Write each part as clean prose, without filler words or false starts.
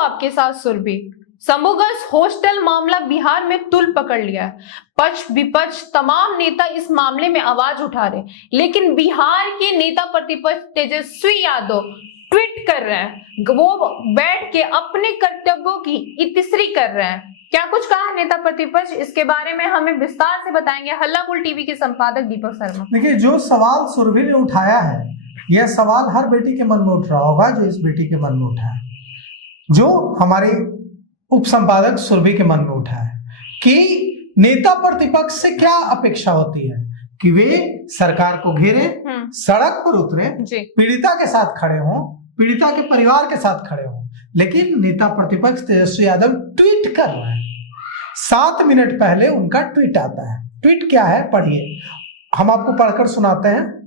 आपके साथ Surabhi. Shambhu girls hostel मामला बिहार में तुल पकड़ लिया है। पक्ष विपक्ष तमाम नेता इस मामले में आवाज उठा रहे, लेकिन बिहार के नेता प्रतिपक्ष तेजस्वी यादव ट्वीट कर रहे हैं। वो बैठ के अपने कर्तव्यों की इतिश्री कर रहे हैं। क्या कुछ कहा है नेता प्रतिपक्ष, इसके बारे में हमें विस्तार से बताएंगे हल्ला बोल टीवी के संपादक दीपक शर्मा। देखिए, जो सवाल सुरभि ने उठाया है, यह सवाल हर बेटी के मन में उठ रहा होगा, जो इस बेटी के मन में उठा है, जो हमारे उप संपादक सुरभि के मन में उठा है कि नेता प्रतिपक्ष से क्या अपेक्षा होती है कि वे सरकार को घेरे, सड़क पर उतरे, पीड़िता के साथ खड़े हों, पीड़िता के परिवार के साथ खड़े हों। लेकिन नेता प्रतिपक्ष तेजस्वी यादव ट्वीट कर रहे हैं। 7 मिनट पहले उनका ट्वीट आता है। ट्वीट क्या है, पढ़िए, हम आपको पढ़कर सुनाते हैं।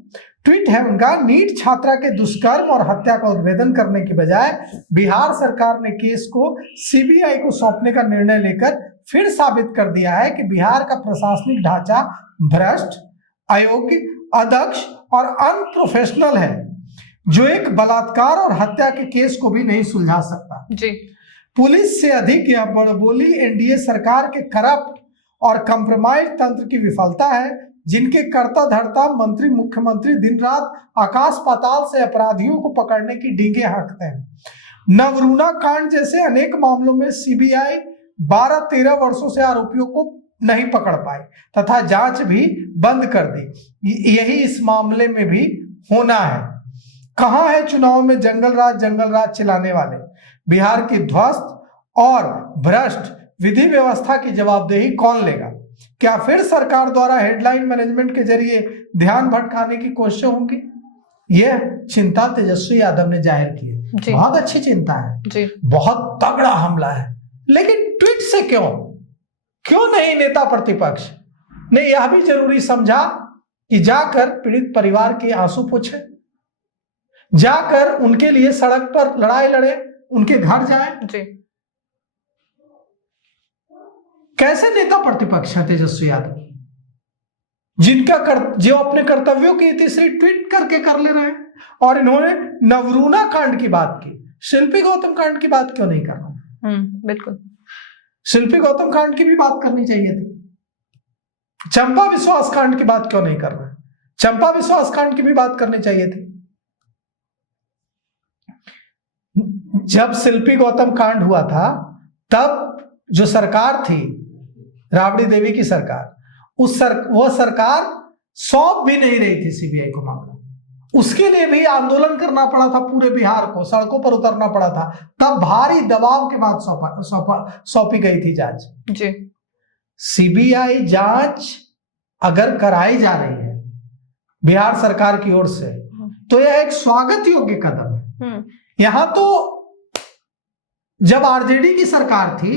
ट्वीट है उनका, नीट छात्रा के दुष्कर्म और हत्या का उद्भेदन करने की बजाय बिहार सरकार ने केस को सीबीआई को सौंपने का निर्णय लेकर फिर साबित कर दिया है कि बिहार का प्रशासनिक ढांचा भ्रष्ट, अयोग्य, अदक्ष और अनप्रोफेशनल है, जो एक बलात्कार और हत्या के केस को भी नहीं सुलझा सकता। जी। पुलिस से अधिक यह बड़बोली एनडीए सरकार के करप्ट और कंप्रोमाइज तंत्र की विफलता है, जिनके कर्ता धर्ता मंत्री मुख्यमंत्री दिन रात आकाश पाताल से अपराधियों को पकड़ने की डींगे हाँकते हैं। नवरूणा कांड जैसे अनेक मामलों में सीबीआई 12-13 वर्षों से आरोपियों को नहीं पकड़ पाई तथा जांच भी बंद कर दी। यही इस मामले में भी होना है। कहां है चुनाव में जंगल राज चलाने वाले? बिहार की ध्वस्त और भ्रष्ट विधि व्यवस्था की जवाबदेही कौन लेगा? क्या फिर सरकार द्वारा हेडलाइन मैनेजमेंट के जरिए ध्यान भटकाने की कोशिश होंगी? यह चिंता तेजस्वी यादव ने जाहिर की है। बहुत अच्छी चिंता है जी। बहुत तगड़ा हमला है, लेकिन ट्वीट से क्यों नहीं नेता प्रतिपक्ष ने यह भी जरूरी समझा कि जाकर पीड़ित परिवार के आंसू पोंछे, जाकर उनके लिए सड़क पर लड़ाई लड़े, उनके घर जाए जी। कैसे नेता प्रतिपक्ष है तेजस्वी यादव, जो अपने कर्तव्यों की इतिश्री ट्वीट करके कर ले रहे हैं? और इन्होंने नवरूणा कांड की बात की, शिल्पी गौतम कांड की बात क्यों नहीं कर रहा? बिल्कुल, शिल्पी गौतम कांड की भी बात करनी चाहिए थी। चंपा विश्वास कांड की बात क्यों नहीं कर रहे? चंपा विश्वास कांड की भी बात करनी चाहिए थी। जब शिल्पी गौतम कांड हुआ था, तब जो सरकार थी, राबड़ी देवी की सरकार, वह सरकार सौंप भी नहीं रही थी सीबीआई को मामला। उसके लिए भी आंदोलन करना पड़ा था, पूरे बिहार को सड़कों पर उतरना पड़ा था। तब भारी दबाव के बाद सौंपी गई थी जांच जी। सीबीआई जांच अगर कराई जा रही है बिहार सरकार की ओर से, तो यह एक स्वागत योग्य कदम है। यहां तो जब आरजेडी की सरकार थी,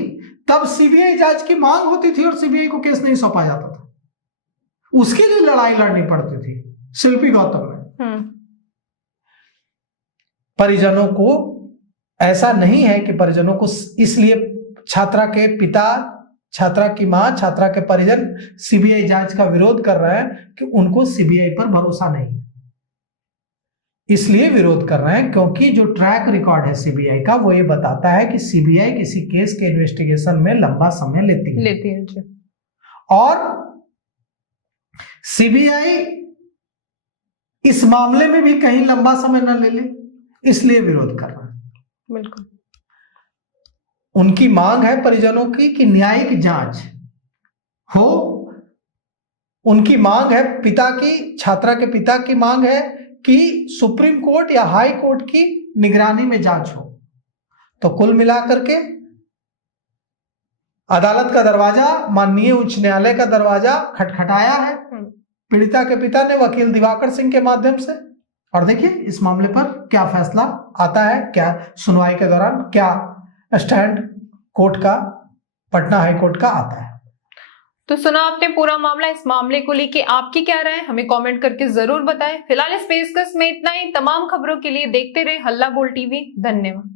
तब सीबीआई जांच की मांग होती थी और सीबीआई को केस नहीं सौंपा जाता था। उसके लिए लड़ाई लड़नी पड़ती थी शिल्पी गौतम में। परिजनों को ऐसा नहीं है कि परिजनों को, इसलिए छात्रा के पिता, छात्रा की मां, छात्रा के परिजन सीबीआई जांच का विरोध कर रहे हैं कि उनको सीबीआई पर भरोसा नहीं है। इसलिए विरोध कर रहे हैं क्योंकि जो ट्रैक रिकॉर्ड है सीबीआई का, वो ये बताता है कि सीबीआई किसी केस के इन्वेस्टिगेशन में लंबा समय लेती है जी। और सीबीआई इस मामले में भी कहीं लंबा समय न ले ले, इसलिए विरोध कर रहा है। बिल्कुल, उनकी मांग है परिजनों की कि न्यायिक जांच हो। उनकी मांग है, पिता की, छात्रा के पिता की मांग है कि सुप्रीम कोर्ट या हाई कोर्ट की निगरानी में जांच हो। तो कुल मिलाकर के अदालत का दरवाजा, माननीय उच्च न्यायालय का दरवाजा खटखटाया है पीड़िता के पिता ने वकील दिवाकर सिंह के माध्यम से। और देखिए इस मामले पर क्या फैसला आता है, क्या सुनवाई के दौरान क्या स्टैंड कोर्ट का, पटना हाई कोर्ट का आता है। तो सुना आपने पूरा मामला। इस मामले को लेके आपकी क्या राय है, हमें कमेंट करके जरूर बताएं। फिलहाल इस पेशकश में इतना ही। तमाम खबरों के लिए देखते रहे हल्ला बोल टीवी। धन्यवाद।